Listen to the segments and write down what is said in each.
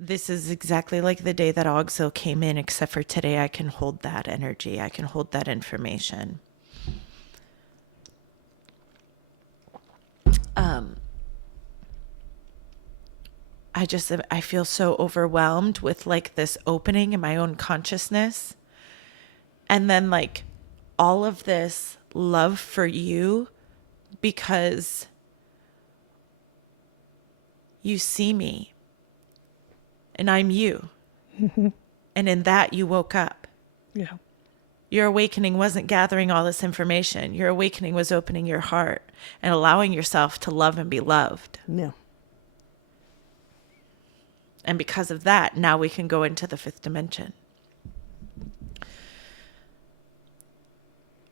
This is exactly like the day that Auxil came in, except for today I can hold that energy. I can hold that information. I feel so overwhelmed with like this opening in my own consciousness. And then like all of this love for you because you see me and I'm you. And in that you woke up. Yeah. Your awakening wasn't gathering all this information. Your awakening was opening your heart and allowing yourself to love and be loved. Yeah. And because of that, now we can go into the fifth dimension.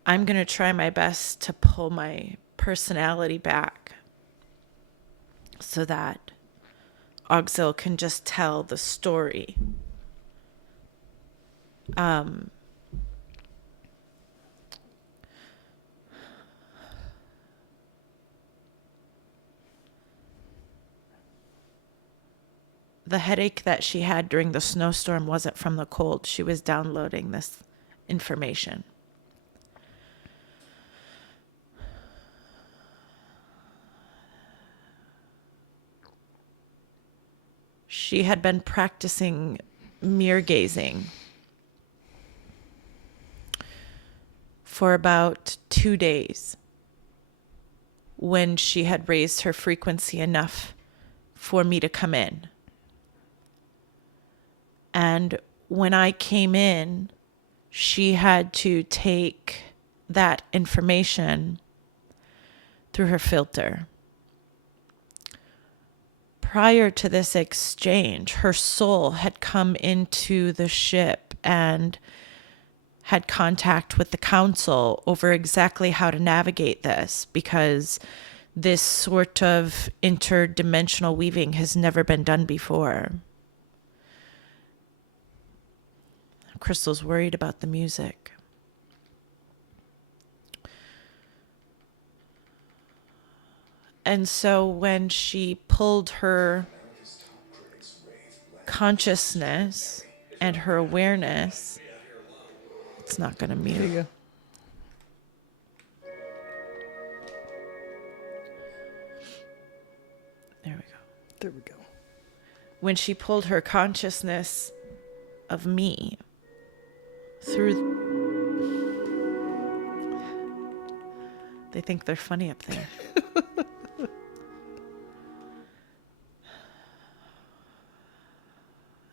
I'm going to try my best to pull my personality back so that Auxil can just tell the story. The headache that she had during the snowstorm wasn't from the cold. She was downloading this information. She had been practicing mirror gazing for about 2 days when she had raised her frequency enough for me to come in. And when I came in, she had to take that information through her filter. Prior to this exchange, her soul had come into the ship and had contact with the council over exactly how to navigate this, because this sort of interdimensional weaving has never been done before. Crystal's worried about the music. And so when she pulled her consciousness and her awareness, it's not going to mute. There you go. There we go. There we go. When she pulled her consciousness of me through... They think they're funny up there.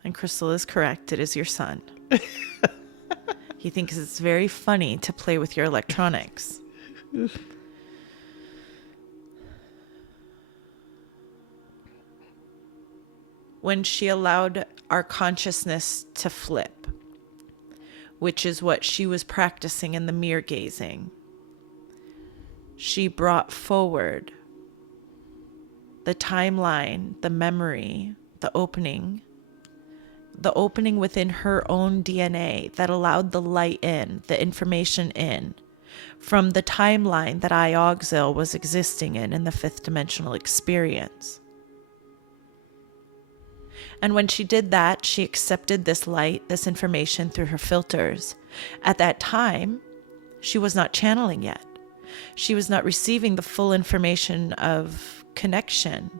And Crystal is correct. It is your son. He thinks it's very funny to play with your electronics. When she allowed our consciousness to flip, which is what she was practicing in the mirror gazing, she brought forward the timeline, the memory, the opening within her own DNA that allowed the light in, the information in, from the timeline that I, Auxil, was existing in the fifth dimensional experience. And when she did that, she accepted this light, this information through her filters. At that time, she was not channeling yet. She was not receiving the full information of connection.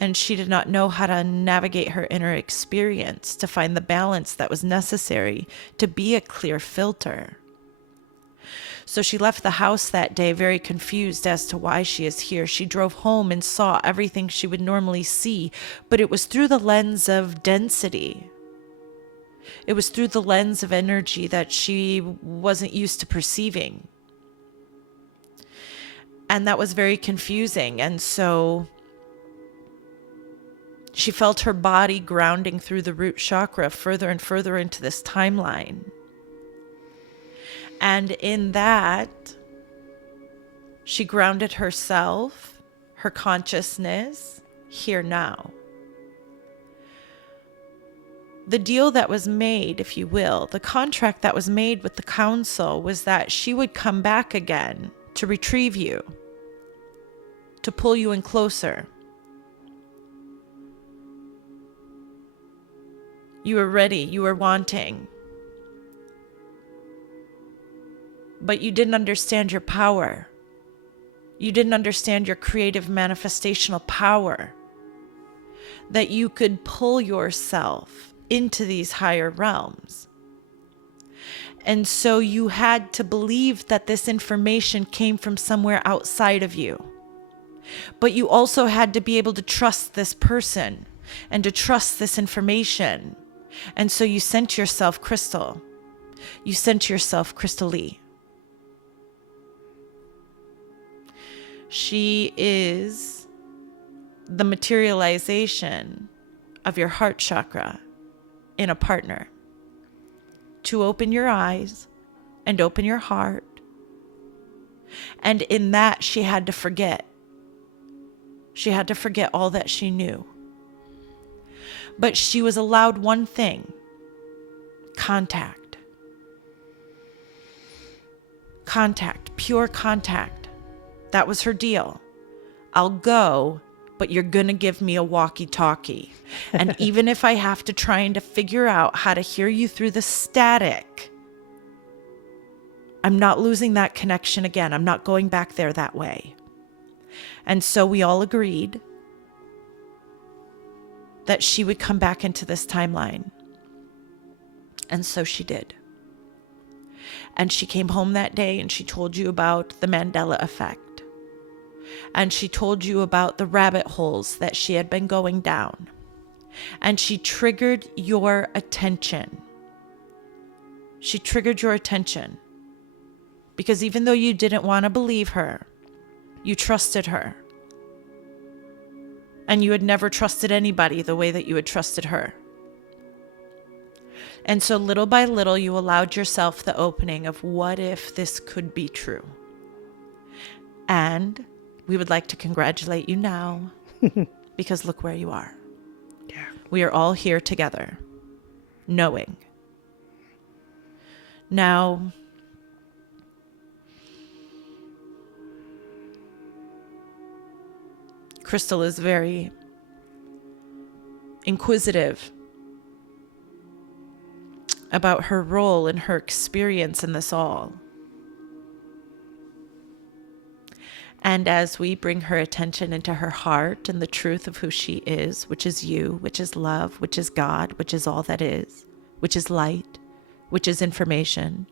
And she did not know how to navigate her inner experience to find the balance that was necessary to be a clear filter. So she left the house that day very confused as to why she is here. She drove home and saw everything she would normally see, but it was through the lens of density. It was through the lens of energy that she wasn't used to perceiving. And that was very confusing. And so she felt her body grounding through the root chakra further and further into this timeline. And in that, she grounded herself, her consciousness, here now. The deal that was made, if you will, the contract that was made with the council was that she would come back again to retrieve you, to pull you in closer. You were ready, you were wanting, but you didn't understand your power. You didn't understand your creative manifestational power, that you could pull yourself into these higher realms. And so you had to believe that this information came from somewhere outside of you. But you also had to be able to trust this person and to trust this information. And so you sent yourself Crystal. You sent yourself Crystal Lee. She is the materialization of your heart chakra in a partner, to open your eyes and open your heart. And in that, she had to forget. She had to forget all that she knew. But she was allowed one thing: contact. Contact, pure contact. That was her deal. I'll go, but you're going to give me a walkie-talkie. And even if I have to try to figure out how to hear you through the static, I'm not losing that connection again. I'm not going back there that way. And so we all agreed that she would come back into this timeline. And so she did. And she came home that day and she told you about the Mandela effect. And she told you about the rabbit holes that she had been going down. And she triggered your attention. She triggered your attention. Because even though you didn't want to believe her, you trusted her. And you had never trusted anybody the way that you had trusted her. And so little by little, you allowed yourself the opening of what if this could be true. And we would like to congratulate you now, because look where you are. Yeah. We are all here together, knowing. Now, Crystal is very inquisitive about her role and her experience in this all. And as we bring her attention into her heart and the truth of who she is, which is you, which is love, which is God, which is all that is, which is light, which is information,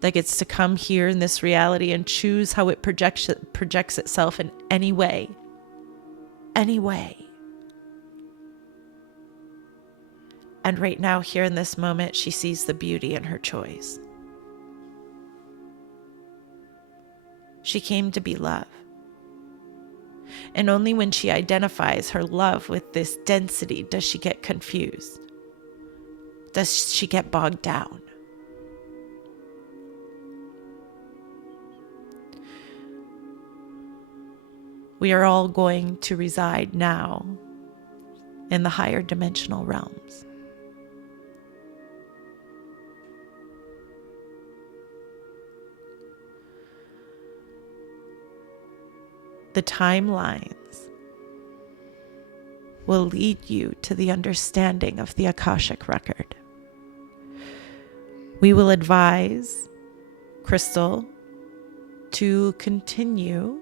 that gets to come here in this reality and choose how it projects itself in any way. Any way. And right now, here in this moment, she sees the beauty in her choice. She came to be love. And only when she identifies her love with this density does she get confused. Does she get bogged down. We are all going to reside now in the higher dimensional realms. The timelines will lead you to the understanding of the Akashic record. We will advise Crystal to continue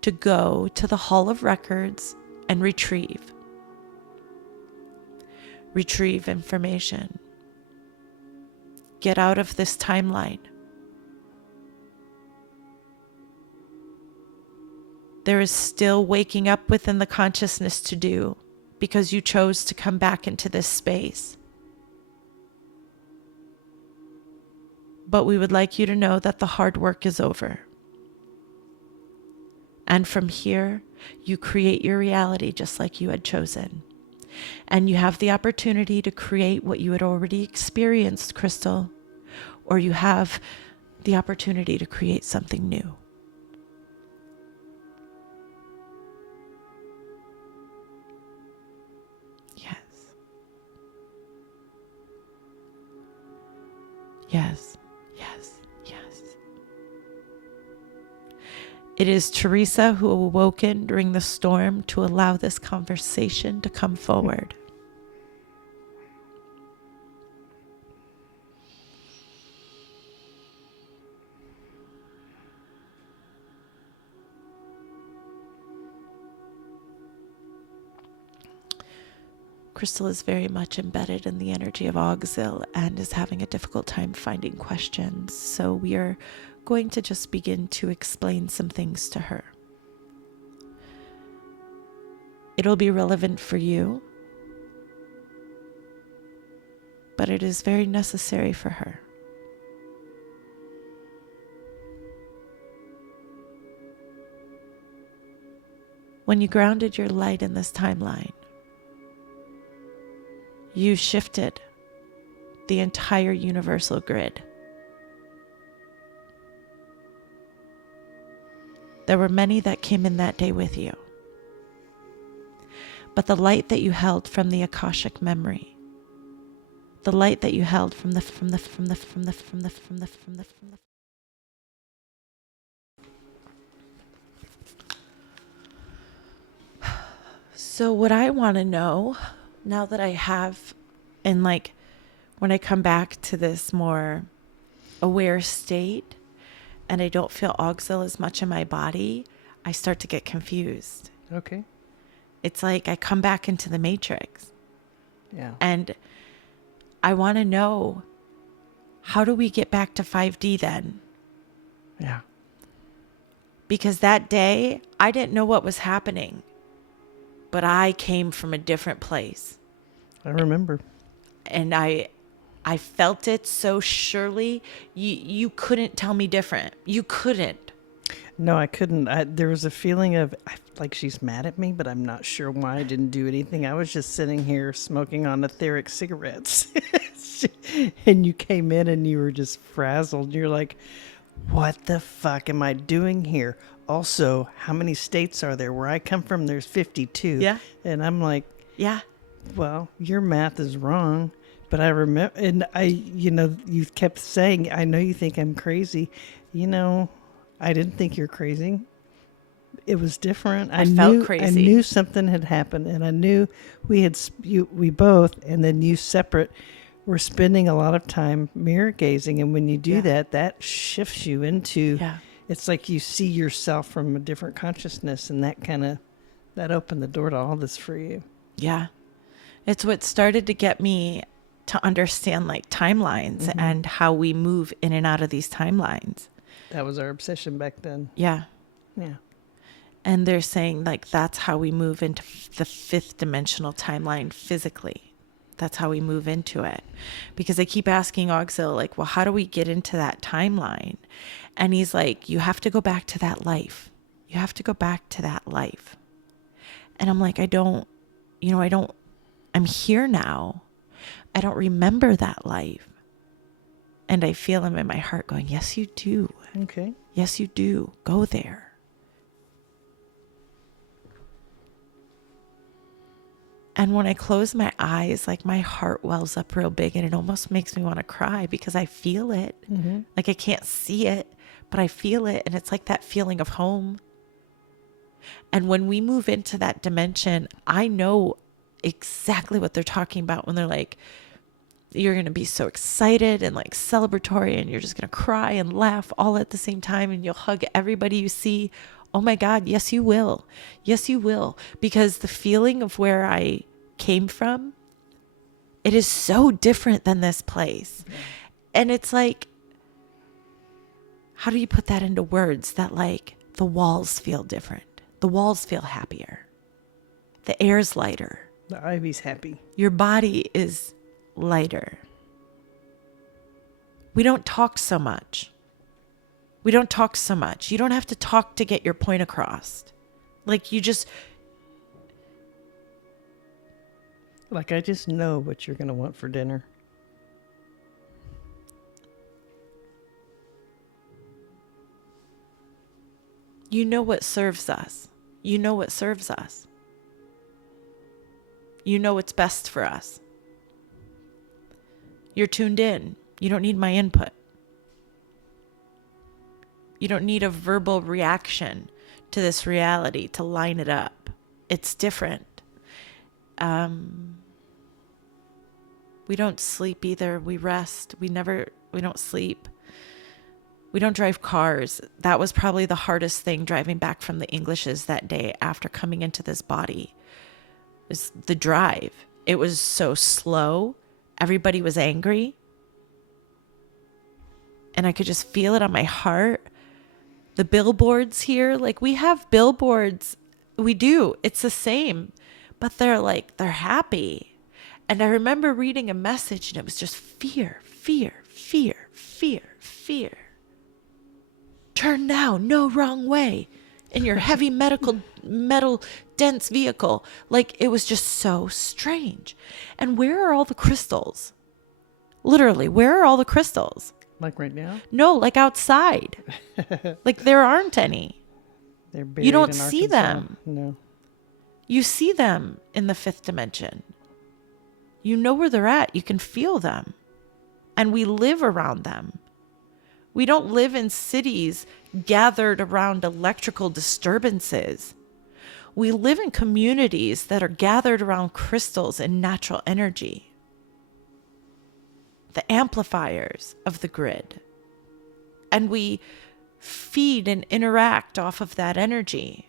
to go to the Hall of Records and retrieve information. Get out of this timeline. There is still waking up within the consciousness to do because you chose to come back into this space. But we would like you to know that the hard work is over. And from here, you create your reality just like you had chosen. And you have the opportunity to create what you had already experienced, Crystal, or you have the opportunity to create something new. Yes. Yes. Yes. It is Teresa who awoken during the storm to allow this conversation to come forward. Crystal is very much embedded in the energy of Auxil and is having a difficult time finding questions. So we are going to just begin to explain some things to her. It'll be relevant for you, but it is very necessary for her. When you grounded your light in this timeline, you shifted the entire universal grid. There were many that came in that day with you. But the light that you held from the Akashic memory, the light that you held from the So what I want to know now that I have, and like when I come back to this more aware state and I don't feel Auxil as much in my body, I start to get confused. Okay. It's like I come back into the matrix. Yeah. And I want to know, how do we get back to 5D then? Yeah. Because that day, I didn't know what was happening, but I came from a different place. I remember. And I felt it so surely. You couldn't tell me different. You couldn't. No, I couldn't. There was a feeling of like she's mad at me, but I'm not sure why I didn't do anything. I was just sitting here smoking on etheric cigarettes. And you came in and you were just frazzled. You're like, what the fuck am I doing here? Also, how many states are there? Where I come from, there's 52. Yeah. And I'm like, Yeah. well, your math is wrong. But I remember, and you kept saying, I know you think I'm crazy. I didn't think you're crazy. It was different. I felt crazy. I knew something had happened, and I knew we both, and then you separate, were spending a lot of time mirror gazing. And when you do that shifts you into, it's like you see yourself from a different consciousness, and that opened the door to all this for you. Yeah. It's what started to get me to understand like timelines and how we move in and out of these timelines. That was our obsession back then. Yeah. Yeah. And they're saying like that's how we move into the fifth dimensional timeline physically. That's how we move into it. Because I keep asking Auxil, like, well, how do we get into that timeline? And he's like, you have to go back to that life. You have to go back to that life. And I'm like, I'm here now. I don't remember that life. And I feel him in my heart going, yes, you do. Okay. Yes, you do. Go there. And when I close my eyes, like my heart wells up real big and it almost makes me want to cry because I feel it. Mm-hmm. Like I can't see it, but I feel it. And it's like that feeling of home. And when we move into that dimension, I know exactly what they're talking about when they're like, you're going to be so excited and like celebratory and you're just going to cry and laugh all at the same time and you'll hug everybody you see. Oh my God, yes, you will. Yes, you will. Because the feeling of where I came from, it is so different than this place. Yeah. And it's like, how do you put that into words that like the walls feel different? The walls feel happier. The air's lighter. The ivy's happy. Your body is lighter. We don't talk so much. You don't have to talk to get your point across. Like I just know what you're going to want for dinner. You know what serves us. You know what serves us. You know what's best for us. You're tuned in. You don't need my input. You don't need a verbal reaction to this reality to line it up. It's different. We don't sleep either. We rest. We don't sleep. We don't drive cars. That was probably the hardest thing driving back from the Englishes that day after coming into this body, was the drive. It was so slow. Everybody was angry. And I could just feel it on my heart. The billboards here, like we have billboards. We do. It's the same. But they're happy. And I remember reading a message and it was just fear, fear, fear, fear, fear. Turn now, no wrong way, in your heavy metal dense vehicle. Like, it was just so strange. And where are all the crystals? Literally, where are all the crystals? Like right now? No, like outside. Like there aren't any. They're buried You don't in see Arkansas. them. No. You see them in the fifth dimension. You know where they're at. You can feel them. And we live around them. We don't live in cities gathered around electrical disturbances. We live in communities that are gathered around crystals and natural energy. The amplifiers of the grid. And we feed and interact off of that energy.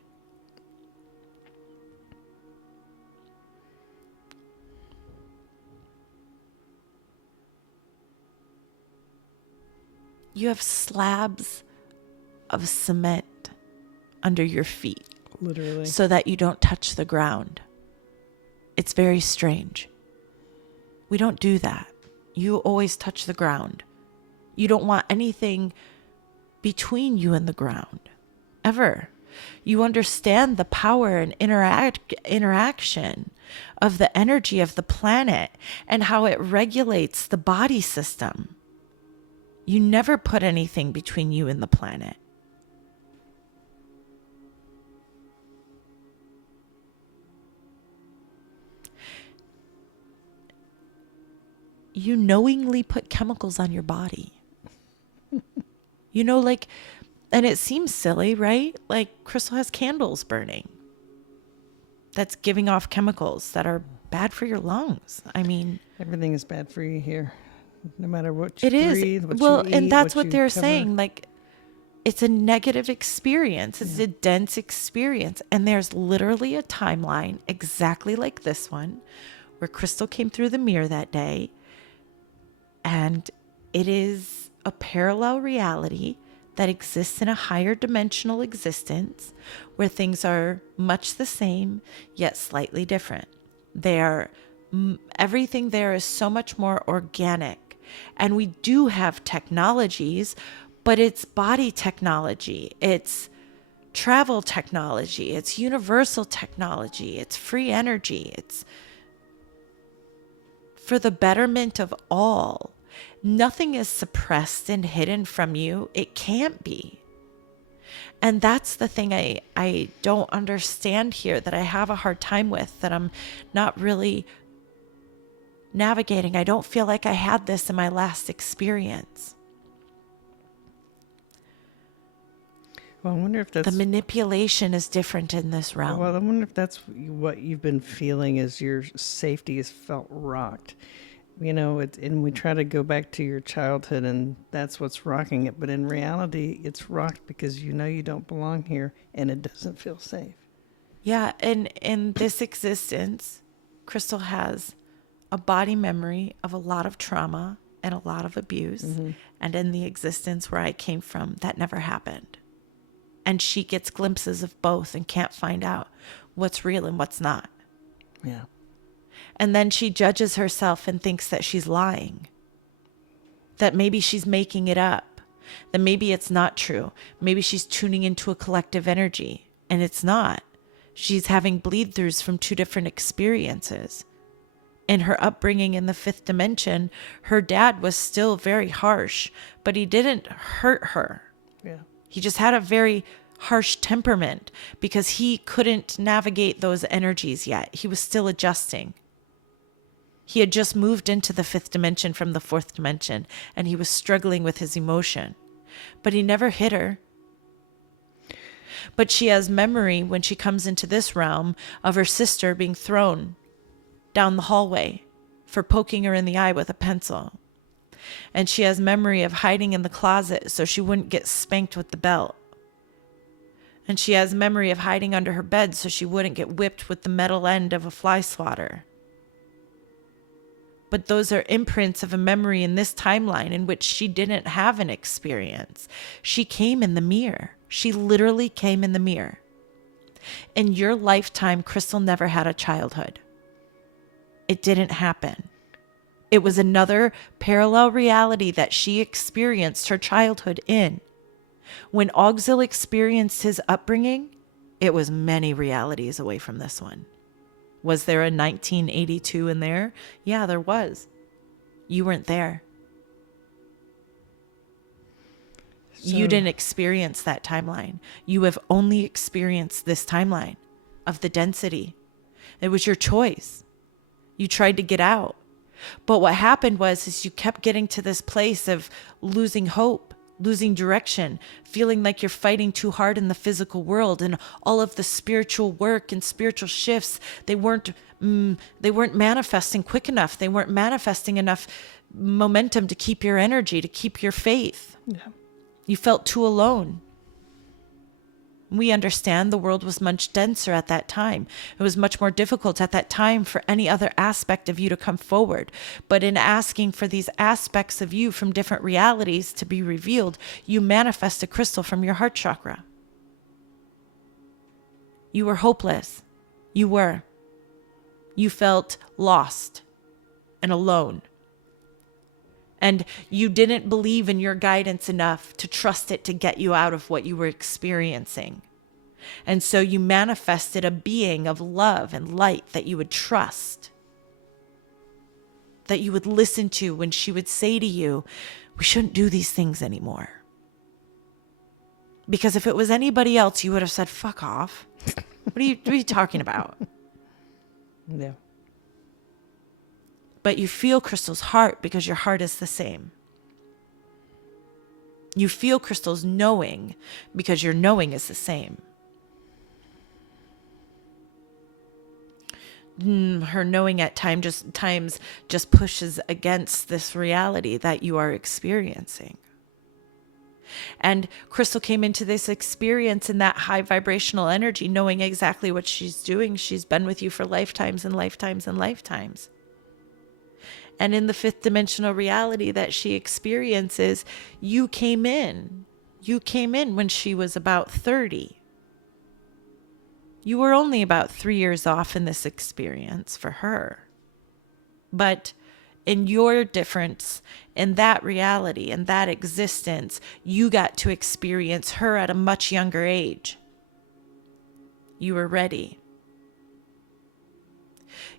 You have slabs of cement under your feet. Literally. So that you don't touch the ground. It's very strange. We don't do that. You always touch the ground. You don't want anything between you and the ground. Ever. You understand the power and interaction of the energy of the planet and how it regulates the body system. You never put anything between you and the planet. You knowingly put chemicals on your body. And it seems silly, right? Like Crystal has candles burning. That's giving off chemicals that are bad for your lungs. I mean, everything is bad for you here. No matter what you it is. breathe, what Well, you eat, and that's what you they're cover. saying. Like, it's a negative experience. It's a dense experience. And there's literally a timeline exactly like this one where Crystal came through the mirror that day. And it is a parallel reality that exists in a higher dimensional existence where things are much the same, yet slightly different. Everything there is so much more organic. And we do have technologies, but it's body technology. It's travel technology. It's universal technology. It's free energy. It's for the betterment of all. Nothing is suppressed and hidden from you. It can't be. And that's the thing I don't understand here, that I have a hard time with, that I'm not really navigating. I don't feel like I had this in my last experience. Well, I wonder if that's... The manipulation is different in this realm. Well, I wonder if that's what you've been feeling, is your safety has felt rocked. You know, and we try to go back to your childhood, and that's what's rocking it. But in reality, it's rocked because you know you don't belong here, and it doesn't feel safe. Yeah, and in this existence, Crystal has a body memory of a lot of trauma and a lot of abuse. Mm-hmm. And in the existence where I came from, that never happened. And she gets glimpses of both and can't find out what's real and what's not. Yeah. And then she judges herself and thinks that she's lying. That maybe she's making it up. That maybe it's not true. Maybe she's tuning into a collective energy. And it's not. She's having bleed-throughs from two different experiences. In her upbringing in the fifth dimension, her dad was still very harsh, but he didn't hurt her. Yeah. He just had a very harsh temperament because he couldn't navigate those energies yet. He was still adjusting. He had just moved into the fifth dimension from the fourth dimension, and he was struggling with his emotion. But he never hit her. But she has memory when she comes into this realm of her sister being thrown down the hallway for poking her in the eye with a pencil. And she has memory of hiding in the closet so she wouldn't get spanked with the belt. And she has memory of hiding under her bed so she wouldn't get whipped with the metal end of a fly swatter. But those are imprints of a memory in this timeline in which she didn't have an experience. She came in the mirror. She literally came in the mirror. In your lifetime, Crystal never had a childhood. It didn't happen. It was another parallel reality that she experienced her childhood in. When Augzil experienced his upbringing, it was many realities away from this one. Was there a 1982 in there? Yeah, there was. You weren't there. You didn't experience that timeline. You have only experienced this timeline of the density. It was your choice. You tried to get out. But what happened is you kept getting to this place of losing hope, losing direction, feeling like you're fighting too hard in the physical world, and all of the spiritual work and spiritual shifts, they weren't manifesting quick enough. They weren't manifesting enough momentum to keep your energy, to keep your faith. Yeah. You felt too alone. We understand the world was much denser at that time. It was much more difficult at that time for any other aspect of you to come forward. But in asking for these aspects of you from different realities to be revealed, you manifest a crystal from your heart chakra. You were hopeless. You were. You felt lost and alone. And you didn't believe in your guidance enough to trust it to get you out of what you were experiencing. And so you manifested a being of love and light that you would trust, that you would listen to when she would say to you, we shouldn't do these things anymore. Because if it was anybody else, you would have said, fuck off. What are you talking about? Yeah. But you feel Crystal's heart because your heart is the same. You feel Crystal's knowing because your knowing is the same. Her knowing at times just pushes against this reality that you are experiencing. And Crystal came into this experience in that high vibrational energy, knowing exactly what she's doing. She's been with you for lifetimes and lifetimes and lifetimes. And in the fifth dimensional reality that she experiences, you came in. You came in when she was about 30. You were only about 3 years off in this experience for her. But in your difference, in that reality, in that existence, you got to experience her at a much younger age. You were ready.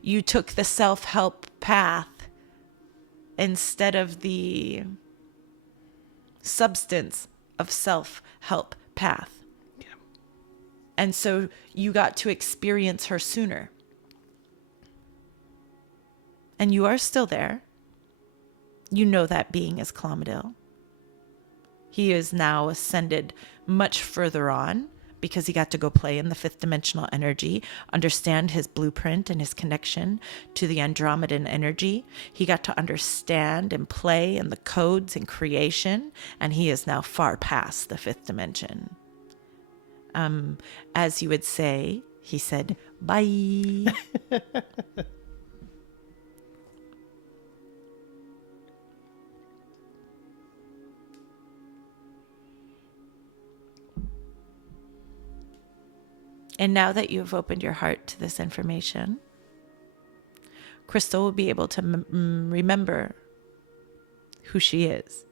You took the self-help path instead of the substance of self-help path. Yeah. And so you got to experience her sooner. And you are still there. You know that being is Clomidil. He is now ascended much further on because he got to go play in the fifth dimensional energy, understand his blueprint and his connection to the Andromedan energy. He got to understand and play in the codes and creation, and he is now far past the fifth dimension. As you would say, he said, bye. And now that you have opened your heart to this information, Crystal will be able to remember who she is.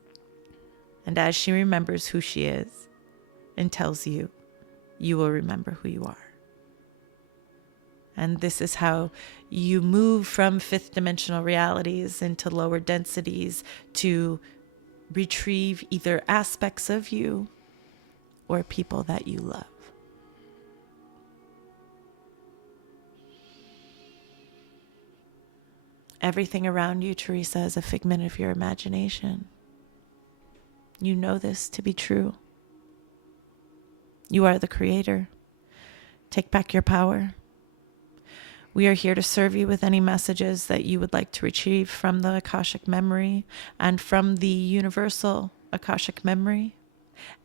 And as she remembers who she is and tells you, you will remember who you are. And this is how you move from fifth dimensional realities into lower densities to retrieve either aspects of you or people that you love. Everything around you, Teresa, is a figment of your imagination. You know this to be true. You are the creator. Take back your power. We are here to serve you with any messages that you would like to retrieve from the Akashic memory and from the universal Akashic memory.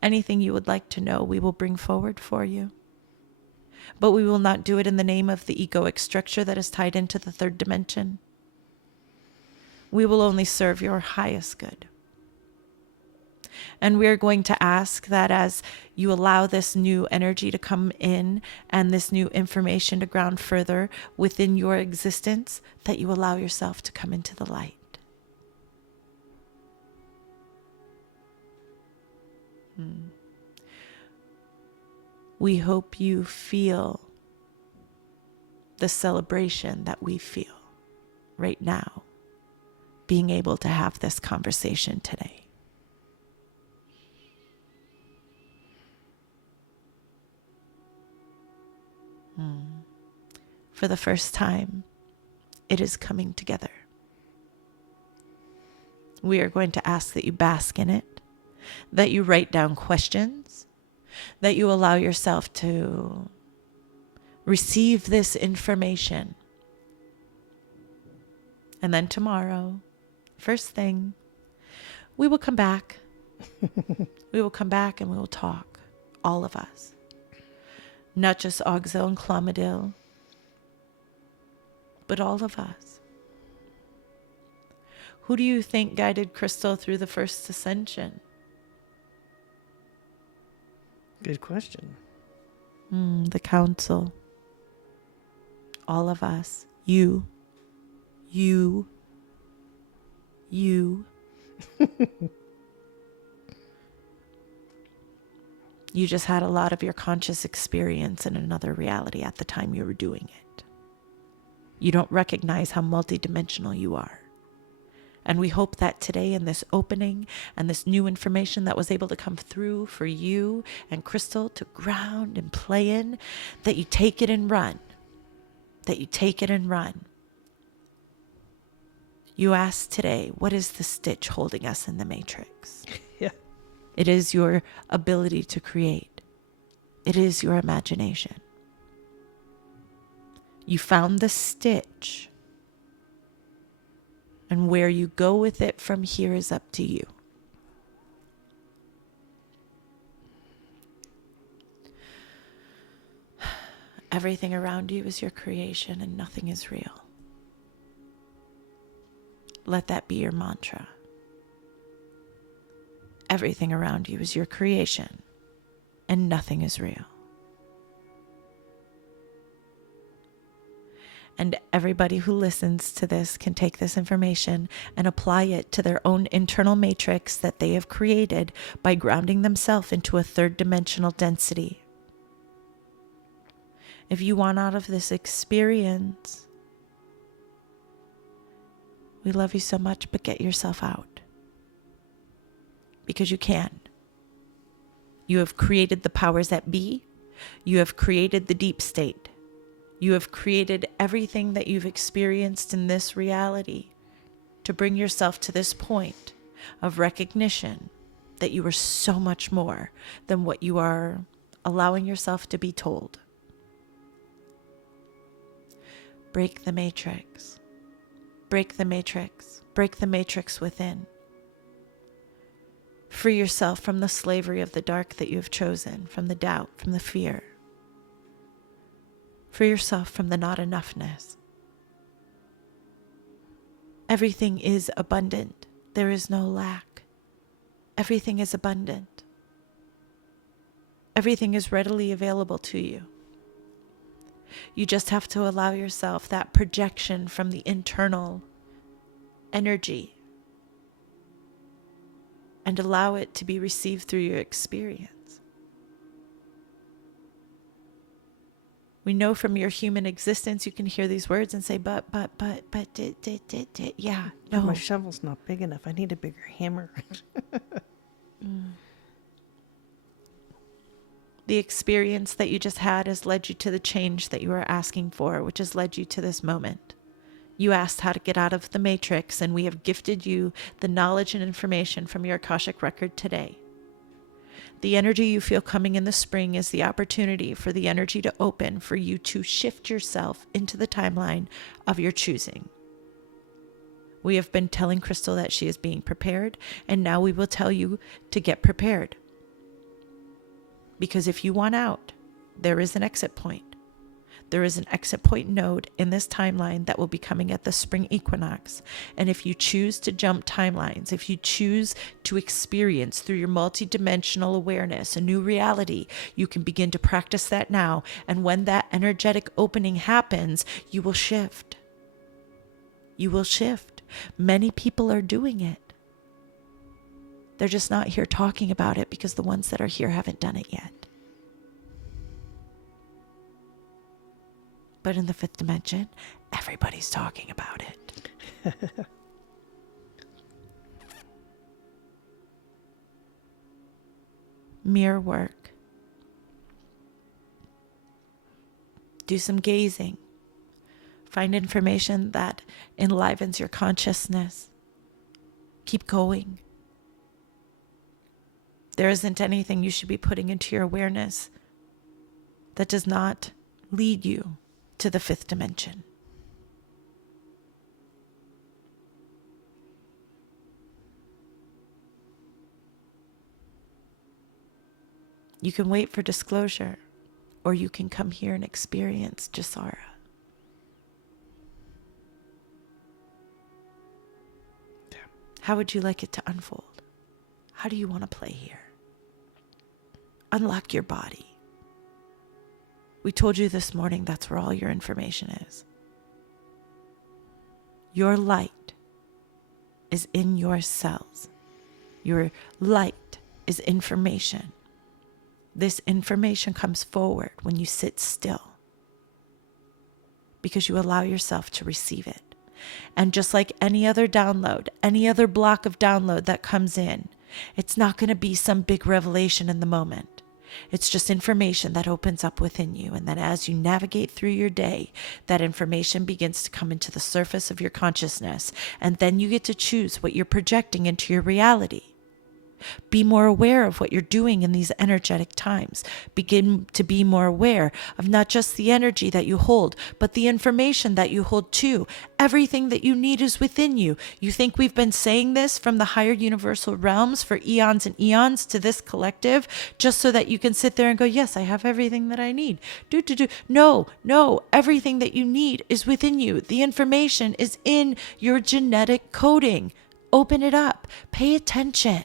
Anything you would like to know, we will bring forward for you. But we will not do it in the name of the egoic structure that is tied into the third dimension. We will only serve your highest good. And we're going to ask that as you allow this new energy to come in and this new information to ground further within your existence, that you allow yourself to come into the light. We hope you feel the celebration that we feel right now, being able to have this conversation today. For the first time, it is coming together. We are going to ask that you bask in it, that you write down questions, that you allow yourself to receive this information. And then tomorrow, first thing, we will come back. We will come back and we will talk, all of us. Not just Oxel and Clomidil, but all of us. Who do you think guided Crystal through the first ascension? Good question. The council. All of us. You. You just had a lot of your conscious experience in another reality at the time you were doing it. You don't recognize how multidimensional you are. And we hope that today in this opening and this new information that was able to come through for you and Crystal to ground and play in, that you take it and run. That you take it and run. You asked today, what is the stitch holding us in the matrix? Yeah. It is your ability to create. It is your imagination. You found the stitch. And where you go with it from here is up to you. Everything around you is your creation and nothing is real. Let that be your mantra. Everything around you is your creation and nothing is real. And everybody who listens to this can take this information and apply it to their own internal matrix that they have created by grounding themselves into a third dimensional density. If you want out of this experience, we love you so much, but get yourself out. Because you can. You have created the powers that be. You have created the deep state. You have created everything that you've experienced in this reality to bring yourself to this point of recognition that you are so much more than what you are allowing yourself to be told. Break the matrix. Break the matrix. Break the matrix within. Free yourself from the slavery of the dark that you have chosen, from the doubt, from the fear. Free yourself from the not enoughness. Everything is abundant. There is no lack. Everything is abundant. Everything is readily available to you. You just have to allow yourself that projection from the internal energy and allow it to be received through your experience. We know from your human existence, you can hear these words and say, but, yeah, no. My shovel's not big enough. I need a bigger hammer. The experience that you just had has led you to the change that you are asking for, which has led you to this moment. You asked how to get out of the matrix, and we have gifted you the knowledge and information from your Akashic record today. The energy you feel coming in the spring is the opportunity for the energy to open, for you to shift yourself into the timeline of your choosing. We have been telling Crystal that she is being prepared, and now we will tell you to get prepared. Because if you want out, there is an exit point. There is an exit point node in this timeline that will be coming at the spring equinox. And if you choose to jump timelines, if you choose to experience through your multidimensional awareness a new reality, you can begin to practice that now. And when that energetic opening happens, you will shift. You will shift. Many people are doing it. They're just not here talking about it because the ones that are here haven't done it yet. But in the fifth dimension, everybody's talking about it. Mirror work. Do some gazing. Find information that enlivens your consciousness. Keep going. There isn't anything you should be putting into your awareness that does not lead you to the fifth dimension. You can wait for disclosure, or you can come here and experience Jasara. How would you like it to unfold? How do you want to play here? Unlock your body. We told you this morning that's where all your information is. Your light is in your cells. Your light is information. This information comes forward when you sit still because you allow yourself to receive it. And just like any other download, any other block of download that comes in, it's not going to be some big revelation in the moment. It's just information that opens up within you. And then as you navigate through your day, that information begins to come into the surface of your consciousness. And then you get to choose what you're projecting into your reality. Be more aware of what you're doing in these energetic times. Begin to be more aware of not just the energy that you hold, but the information that you hold too. Everything that you need is within you. You think we've been saying this from the higher universal realms for eons and eons to this collective, just so that you can sit there and go, yes, I have everything that I need. No, everything that you need is within you. The information is in your genetic coding. Open it up. Pay attention.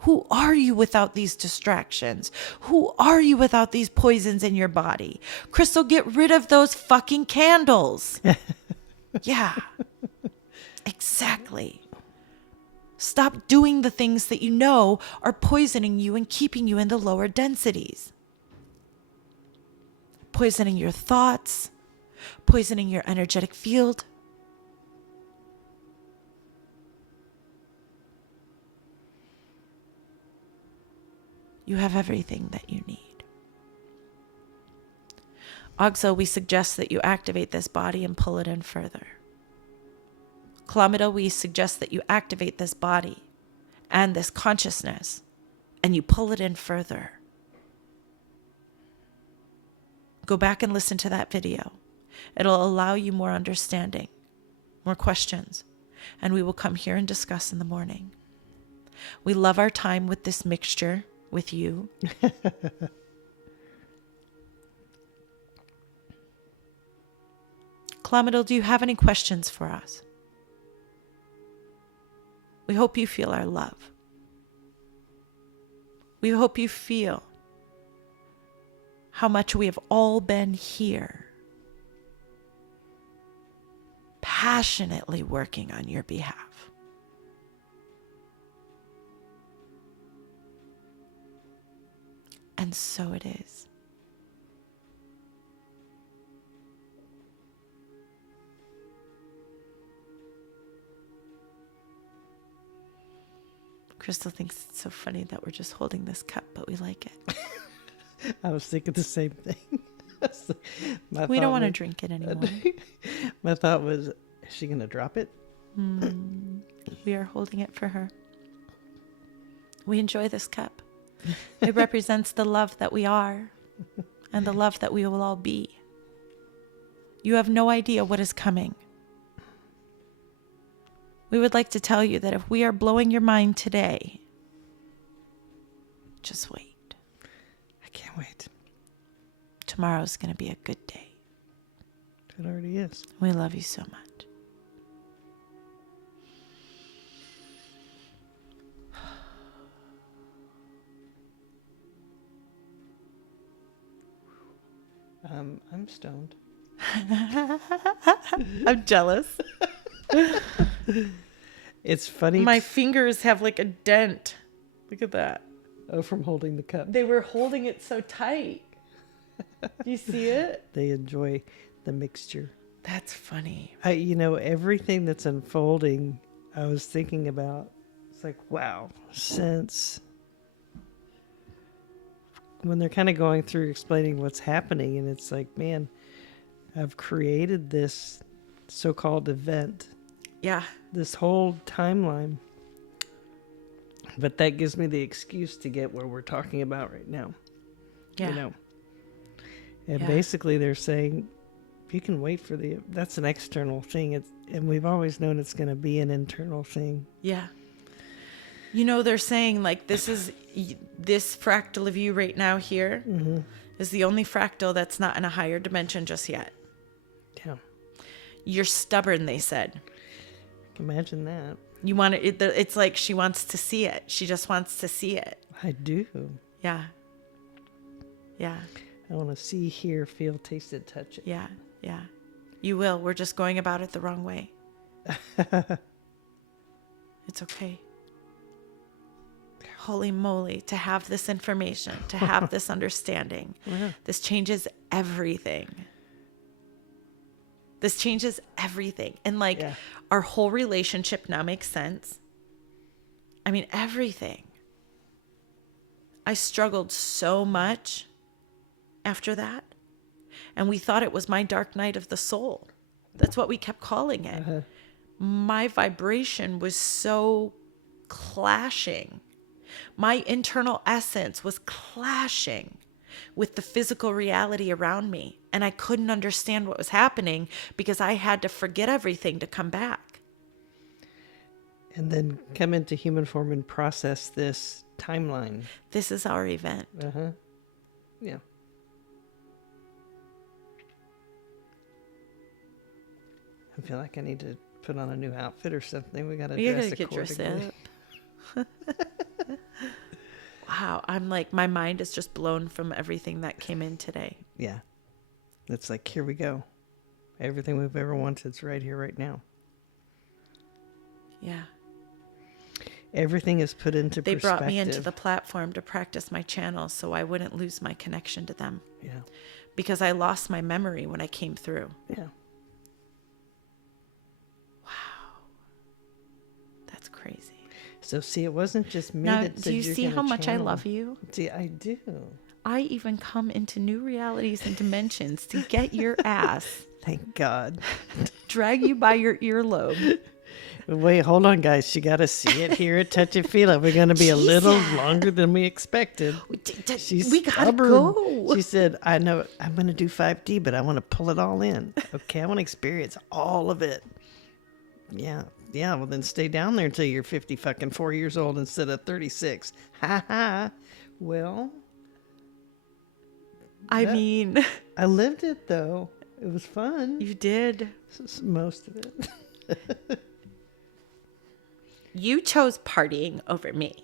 Who are you without these distractions? Who are you without these poisons in your body? Crystal, get rid of those fucking candles. Yeah, exactly. Stop doing the things that you know are poisoning you and keeping you in the lower densities. Poisoning your thoughts, poisoning your energetic field. You have everything that you need. Also, we suggest that you activate this body and pull it in further. Kilometer, we suggest that you activate this body and this consciousness and you pull it in further. Go back and listen to that video. It'll allow you more understanding, more questions, and we will come here and discuss in the morning. We love our time with this mixture with you. Clamidal, do you have any questions for us? We hope you feel our love. We hope you feel how much we have all been here, passionately working on your behalf. And so it is. Crystal thinks it's so funny that we're just holding this cup, but we like it. I was thinking the same thing. We don't want to drink it anymore. My thought was, is she going to drop it? We are holding it for her. We enjoy this cup. It represents the love that we are and the love that we will all be. You have no idea what is coming. We would like to tell you that if we are blowing your mind today, just wait. I can't wait. Tomorrow's going to be a good day. It already is. We love you so much. I'm stoned. I'm jealous. It's funny. My fingers have like a dent. Look at that. Oh, from holding the cup. They were holding it so tight. Do you see it? They enjoy the mixture. That's funny. Everything that's unfolding, I was thinking about. It's like, wow, since when they're kind of going through explaining what's happening, and it's like, man, I've created this so-called event. Yeah. This whole timeline. But that gives me the excuse to get where we're talking about right now. Yeah. And basically they're saying, you can wait for that's an external thing. And we've always known it's going to be an internal thing. Yeah. They're saying like this fractal of you right now here is the only fractal that's not in a higher dimension just yet. Yeah. You're stubborn, they said. Imagine that. You want it. It's like she wants to see it. She just wants to see it. I do. Yeah. Yeah. I want to see, hear, feel, taste it, touch it. Yeah. Yeah. You will. We're just going about it the wrong way. It's okay. Holy moly, to have this information, to have this understanding. Yeah. This changes everything. This changes everything. And our whole relationship now makes sense. I mean, everything. I struggled so much after that. And we thought it was my dark night of the soul. That's what we kept calling it. Uh-huh. My vibration was so clashing. My internal essence was clashing with the physical reality around me. And I couldn't understand what was happening because I had to forget everything to come back. And then come into human form and process this timeline. This is our event. Uh-huh. Yeah. I feel like I need to put on a new outfit or something. We got to dress accordingly. Wow, I'm like, my mind is just blown from everything that came in today. Yeah. It's like, here we go. Everything we've ever wanted is right here, right now. Yeah. Everything is put into perspective. They brought me into the platform to practice my channels so I wouldn't lose my connection to them. Yeah. Because I lost my memory when I came through. Yeah. Wow. That's crazy. So see, it wasn't just me now, that said do you see how much channel. I love you? See, I do. I even come into new realities and dimensions to get your ass. Thank God. Drag you by your earlobe. Wait, hold on, guys. You got to see it, hear it, touch it, feel it. We're going to be a little longer than we expected. We got to go. She said, I know I'm going to do 5D, but I want to pull it all in. Okay, I want to experience all of it. Yeah. Yeah, well, then stay down there until you're 4 years old instead of 36. Ha ha. Well, I mean, I lived it, though. It was fun. You did. Most of it. You chose partying over me.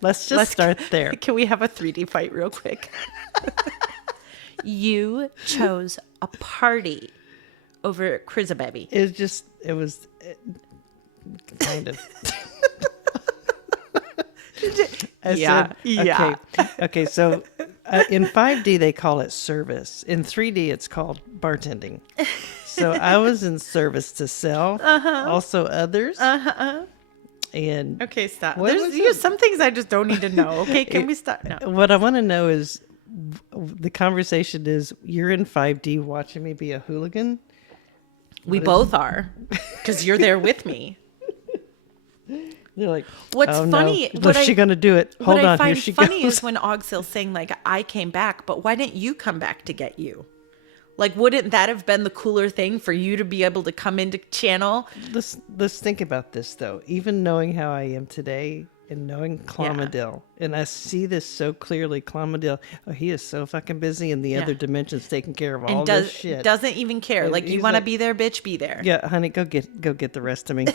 Let's start there. Can we have a 3D fight real quick? You chose a party over Crizababy. It was kind of. Yeah. Okay, so in 5D, they call it service. In 3D, it's called bartending. So I was in service to self, also others. And okay, stop. There's some things I just don't need to know. Okay, can we stop? No. What I want to know is, the conversation is, you're in 5D watching me be a hooligan. We both are, because you're there with me. They're like, What's oh, funny? No. What's she gonna do it? Hold what on, I find here she funny goes. is when Ogsil's saying like, "I came back, but why didn't you come back to get you?" Like, wouldn't that have been the cooler thing for you to be able to come into channel? Let's think about this though. Even knowing how I am today and knowing Clomidil, and I see this so clearly. Clomidil, oh, he is so fucking busy in the other dimensions taking care of all this shit. Doesn't even care. And Like, you he's want to like, be there, bitch, be there. Yeah, honey, go get the rest of me.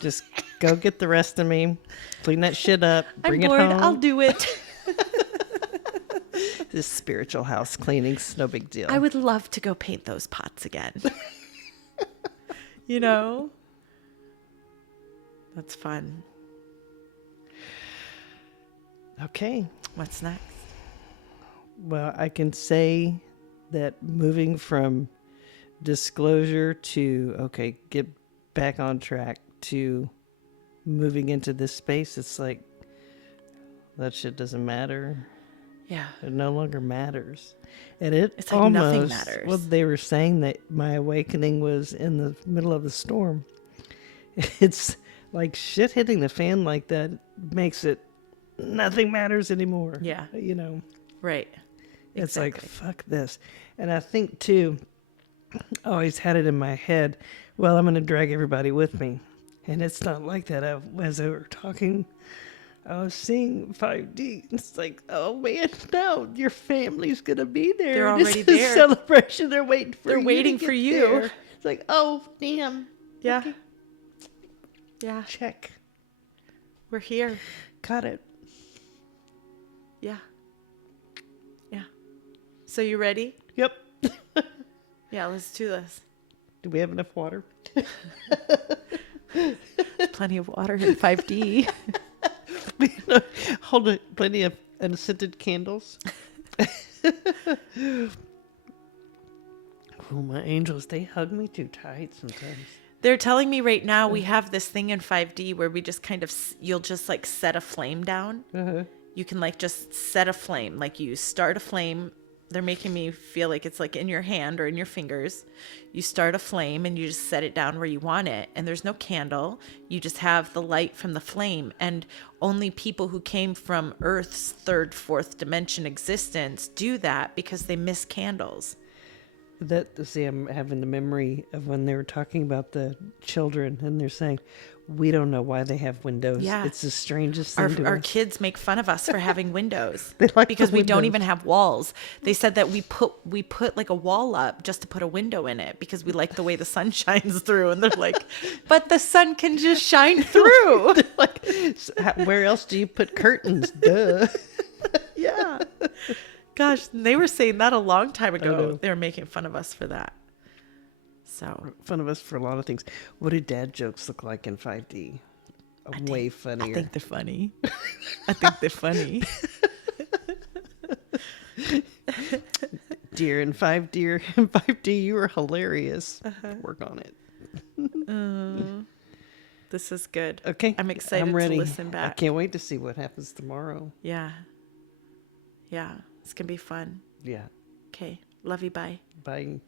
Just go get the rest of me. Clean that shit up. Bring I'm bored. it home. I'll do it. This spiritual house cleaning's no big deal. I would love to go paint those pots again. You know? That's fun. Okay. What's next? Well, I can say that moving from disclosure to, okay, get back on track, to moving into this space, it's like, that shit doesn't matter. Yeah. It no longer matters. And it's like almost, nothing matters. Well, they were saying that my awakening was in the middle of the storm. It's like shit hitting the fan like that makes it, nothing matters anymore. Yeah. You know? Right. It's Exactly. like, fuck this. And I think, too, I always had it in my head, well, I'm going to drag everybody with me. And it's not like that. As we were talking, I was seeing 5D. It's like, oh, man, no, your family's going to be there. They're This already is there. Celebration. They're waiting for you. They're waiting to for get you. there. It's like, oh, damn. Yeah. Okay, Yeah. check. We're here. Got it. Yeah. Yeah. So you ready? Yep. Yeah, let's do this. Do we have enough water? Plenty of water in 5D. Hold it. Plenty of unscented candles. Oh, my angels, they hug me too tight sometimes. They're telling me right now we have this thing in 5D where we just kind of, you'll just like set a flame down. Uh-huh. You can like just set a flame. Like you start a flame. They're making me feel like it's like in your hand or in your fingers. You start a flame and you just set it down where you want it. And there's no candle. You just have the light from the flame. And only people who came from Earth's third, fourth dimension existence do that because they miss candles. See, I'm having the memory of when they were talking about the children and they're saying, we don't know why they have windows. Yeah. It's the strangest thing to Our us. kids make fun of us for having windows. They like because the we don't windows. even have walls. They said that we put like a wall up just to put a window in it because we like the way the sun shines through. And they're like, but the sun can just shine through. Like, where else do you put curtains? Duh. Yeah. Gosh, they were saying that a long time I ago. know. They were making fun of us for that. So Fun of us for a lot of things. What do dad jokes look like in 5D? Way funnier. I think they're funny. I think they're funny. Dear in 5D, you were hilarious. Work on it. This is good. Okay. I'm excited I'm ready. to listen back. I can't wait to see what happens tomorrow. Yeah. Yeah. It's going to be fun. Yeah. Okay. Love you. Bye. Bye.